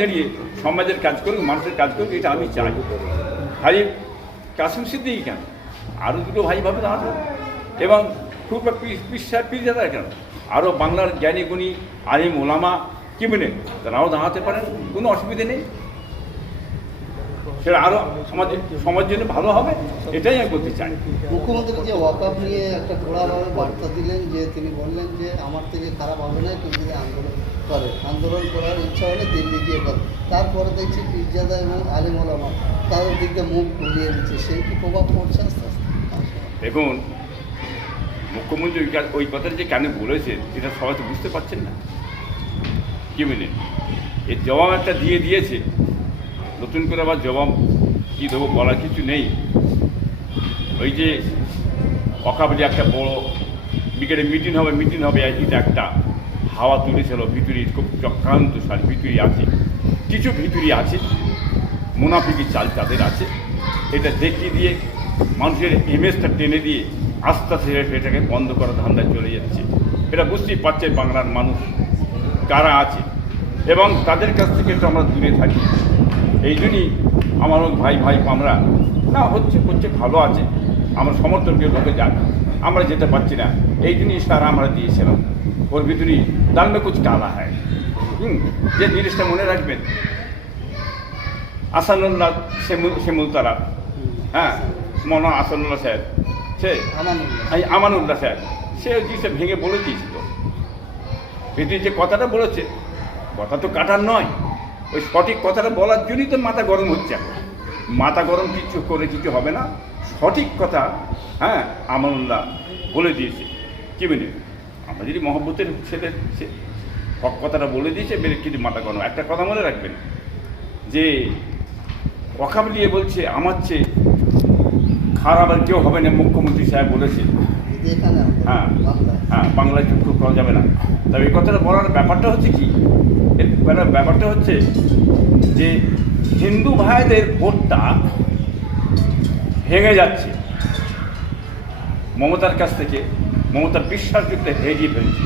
দাঁড়িয়ে সমাজের কাজ করুক, মানুষের কাজ করুক, এটা আমি চাই। ভাই, কাসিম সিদ্দিকি কেন? আরও দুটো ভাই ভাবে দাঁড়াতো এবং খুব বিশ্বাস পিজাদা কেন? আরও বাংলার জ্ঞানী গুণী, আলিম ওলামা, কি বলে? তারাও দাঁড়াতে পারেন, কোনো অসুবিধে নেই। সেটা আরও সমাজ সমাজের জন্য ভালো হবে, এটাই আমি বলতে চাই। মুখ্যমন্ত্রী যে ওয়াকআপ নিয়ে একটা ঘোড়াভাবে বার্তা দিলেন, যে তিনি বললেন যে আমার থেকে খারাপ হবে না যদি আন্দোলন করে আন্দোলন করার ইচ্ছা হলে দিল্লি গিয়ে করে তারপরে দেখছি পিরজাদা এবং আলিম ওলামা তাদের দিক মুখ ঘুরিয়ে দিচ্ছে সেই কি প্রভাব পড়ছে আস্তে আস্তে? দেখুন, মুখ্যমন্ত্রী ওই কা- ওই কথাটা যে কেন বলেছেন এটা সবাই তো বুঝতে পারছেন না। কি এর জবাব একটা দিয়ে দিয়েছে, নতুন করে আবার জবাব কী দেবো বলার কিছু নেই। ওই যে অকাবলি একটা বড়, বিকেলে মিটিং হবে মিটিং হবে, এটা একটা। হাওয়া তুলেছিল, ভিতরি খুব চক্রান্ত সার, ভিতরি আছে। কিছু ভিতরি আছে, মুনাফিকি চাল তাদের আছে। এটা দেখিয়ে দিয়ে মানুষের ইমেজটা টেনে দিয়ে আস্তে আস্তে এটাকে বন্ধ করার ধান্দায় চলে যাচ্ছে। এটা বুঝতেই পারছে বাংলার মানুষ কারা আছে। এবং তাদের কাছ থেকে একটু আমরা দূরে থাকি। এই জন্যই আমার ভাই ভাই, আমরা, না, হচ্ছে হচ্ছে, ভালো আছে। আমার সমর্থনকে লোকে যাক আমরা যেতে পারছি না। এই জন্যই সারা আমরা দিয়েছিলাম। ওর ভিতরে দাল মে কুচ কালা হয়। হুম যে জিনিসটা মনে রাখবেন। আসানুল্লাহ শ্যামুল শ্যামুল তারা হ্যাঁ মনা আসানুল্লাহ সাহেব সে? আমানুল্লাহ। সাহেব সে জিনিসটা ভেঙে বলে দিয়েছিল? ভিতরে যে কথাটা বলেছে কথা তো কাটার নয়। ওই সঠিক কথাটা বলার জন্যই তো মাথা গরম হচ্ছে। মাথা গরম কিছু করে কিছু হবে না। সঠিক কথা হ্যাঁ আমানুল্লাহ বলে দিয়েছে। কি বলি? আমরা যদি মহব্বতের ছেলে হক কথাটা বলে দিয়েছে বেরে কিছু মাথা গরম। একটা কথা মনে রাখবেন, যে অকাবলিয়ে বলছে, আমার চেয়ে খারাপ আর কেউ হবে না, মুখ্যমন্ত্রী সাহেব বলেছে। হ্যাঁ হ্যাঁ বাংলায় চুপ করা যাবে না। তবে এই কথাটা বলার ব্যাপারটা হচ্ছে কি, এর ব্যাপার- ব্যাপারটা হচ্ছে যে হিন্দু ভাইদের ভোটটা ভেঙে যাচ্ছে। মমতার কাছ থেকে মমতার বিশ্বাসযুক্ত হেরিয়ে ফেলছে।